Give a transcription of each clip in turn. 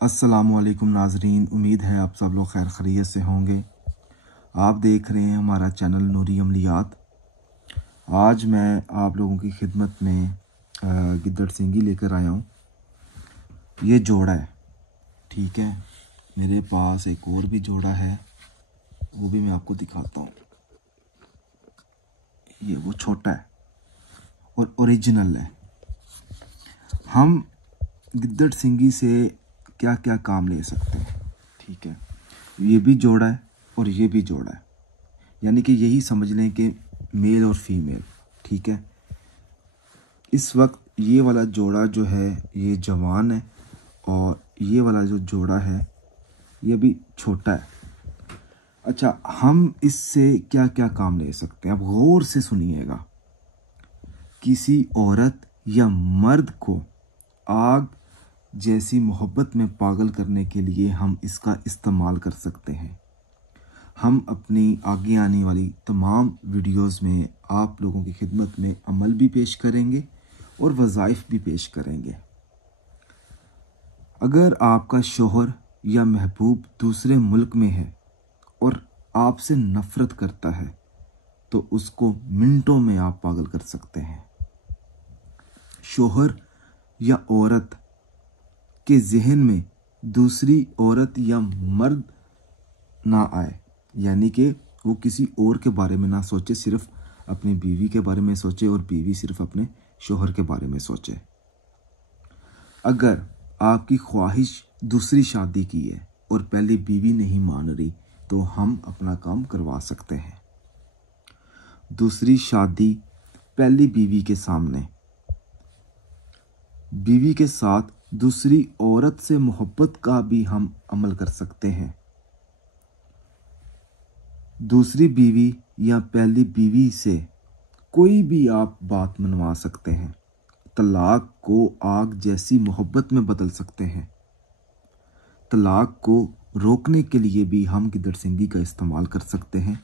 अस्सलामुअलैकुम नाजरीन, उम्मीद है आप सब लोग खैर खैरियत से होंगे। आप देख रहे हैं हमारा चैनल नूरी अमलियात। आज मैं आप लोगों की खिदमत में गिद्दड़ सिंगी लेकर आया हूँ। ये जोड़ा है, ठीक है। मेरे पास एक और भी जोड़ा है, वो भी मैं आपको दिखाता हूँ। ये वो छोटा है और ओरिजिनल है। हम गिद्दड़ सिंगी से क्या क्या काम ले सकते हैं, ठीक है। ये भी जोड़ा है और ये भी जोड़ा है, यानी कि यही समझ लें कि मेल और फीमेल, ठीक है। इस वक्त ये वाला जोड़ा जो है ये जवान है और ये वाला जो जोड़ा है ये भी छोटा है। अच्छा, हम इससे क्या क्या काम ले सकते हैं, अब गौर से सुनिएगा। किसी औरत या मर्द को आग जैसी मोहब्बत में पागल करने के लिए हम इसका इस्तेमाल कर सकते हैं। हम अपनी आगे आने वाली तमाम वीडियोस में आप लोगों की खिदमत में अमल भी पेश करेंगे और वज़ाइफ भी पेश करेंगे। अगर आपका शोहर या महबूब दूसरे मुल्क में है और आपसे नफ़रत करता है तो उसको मिनटों में आप पागल कर सकते हैं। शोहर या औरत के जहन में दूसरी औरत या मर्द ना आए, यानी कि वो किसी और के बारे में ना सोचे, सिर्फ अपनी बीवी के बारे में सोचे और बीवी सिर्फ अपने शोहर के बारे में सोचे। अगर आपकी ख्वाहिश दूसरी शादी की है और पहली बीवी नहीं मान रही तो हम अपना काम करवा सकते हैं। दूसरी शादी पहली बीवी के सामने, बीवी के साथ दूसरी औरत से मोहब्बत का भी हम अमल कर सकते हैं। दूसरी बीवी या पहली बीवी से कोई भी आप बात मनवा सकते हैं। तलाक को आग जैसी मोहब्बत में बदल सकते हैं। तलाक को रोकने के लिए भी हम गिद्दड़ सिंगी का इस्तेमाल कर सकते हैं।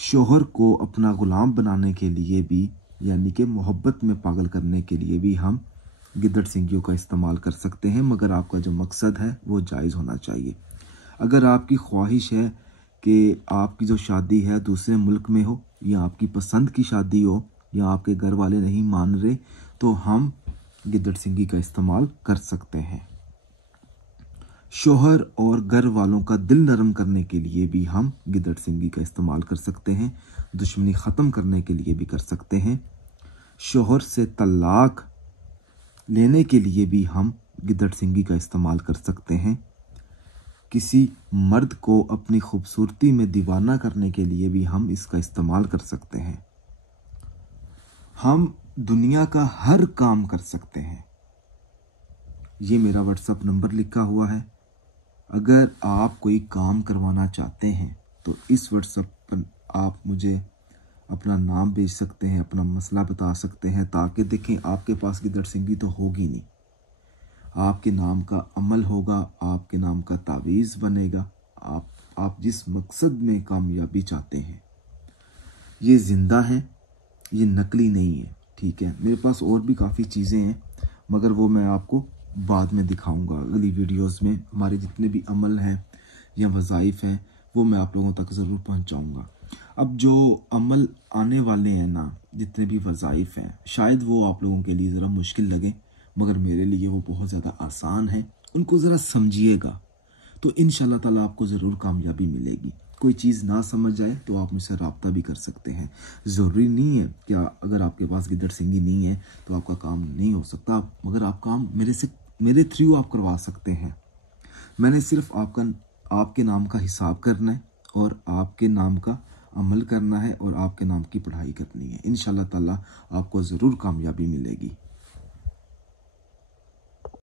शोहर को अपना गुलाम बनाने के लिए भी, यानी कि मोहब्बत में पागल करने के लिए भी हम गिद्दड़ सिंगियों का इस्तेमाल कर सकते हैं, मगर आपका जो मकसद है वो जायज़ होना चाहिए। अगर आपकी ख्वाहिश है कि आपकी जो शादी है दूसरे मुल्क में हो या आपकी पसंद की शादी हो या आपके घर वाले नहीं मान रहे तो हम गिद्दड़ सिंगी का इस्तेमाल कर सकते हैं। शोहर और घर वालों का दिल नरम करने के लिए भी हम गिद्दड़ सिंगी का इस्तेमाल कर सकते हैं। दुश्मनी ख़त्म करने के लिए भी कर सकते हैं। शोहर से तलाक लेने के लिए भी हम गिद्दड़ सिंगी का इस्तेमाल कर सकते हैं। किसी मर्द को अपनी खूबसूरती में दीवाना करने के लिए भी हम इसका इस्तेमाल कर सकते हैं। हम दुनिया का हर काम कर सकते हैं। ये मेरा व्हाट्सएप नंबर लिखा हुआ है। अगर आप कोई काम करवाना चाहते हैं तो इस व्हाट्सएप पर आप मुझे अपना नाम भेज सकते हैं, अपना मसला बता सकते हैं, ताकि देखें आपके पास गिद्दड़ सिंगी तो होगी नहीं, आपके नाम का अमल होगा, आपके नाम का तावीज़ बनेगा। आप जिस मकसद में कामयाबी चाहते हैं। ये ज़िंदा है, ये नकली नहीं है, ठीक है। मेरे पास और भी काफ़ी चीज़ें हैं मगर वो मैं आपको बाद में दिखाऊंगा अगली वीडियोस में। हमारे जितने भी अमल हैं या वज़ाइफ हैं वो मैं आप लोगों तक ज़रूर पहुंचाऊंगा। अब जो अमल आने वाले हैं ना, जितने भी वज़ाइफ हैं, शायद वो आप लोगों के लिए ज़रा मुश्किल लगे मगर मेरे लिए वो बहुत ज़्यादा आसान है। उनको ज़रा समझिएगा तो इंशाल्लाह ताला आपको ज़रूर कामयाबी मिलेगी। कोई चीज़ ना समझ आए तो आप मुझसे रब्ता भी कर सकते हैं। ज़रूरी नहीं है कि अगर आपके पास गिद्दड़ सिंगी नहीं है तो आपका काम नहीं हो सकता, मगर आप काम मेरे थ्रू आप करवा सकते हैं। मैंने सिर्फ आपके नाम का हिसाब करना है और आपके नाम का अमल करना है और आपके नाम की पढ़ाई करनी है। इंशाल्लाह ताला आपको ज़रूर कामयाबी मिलेगी।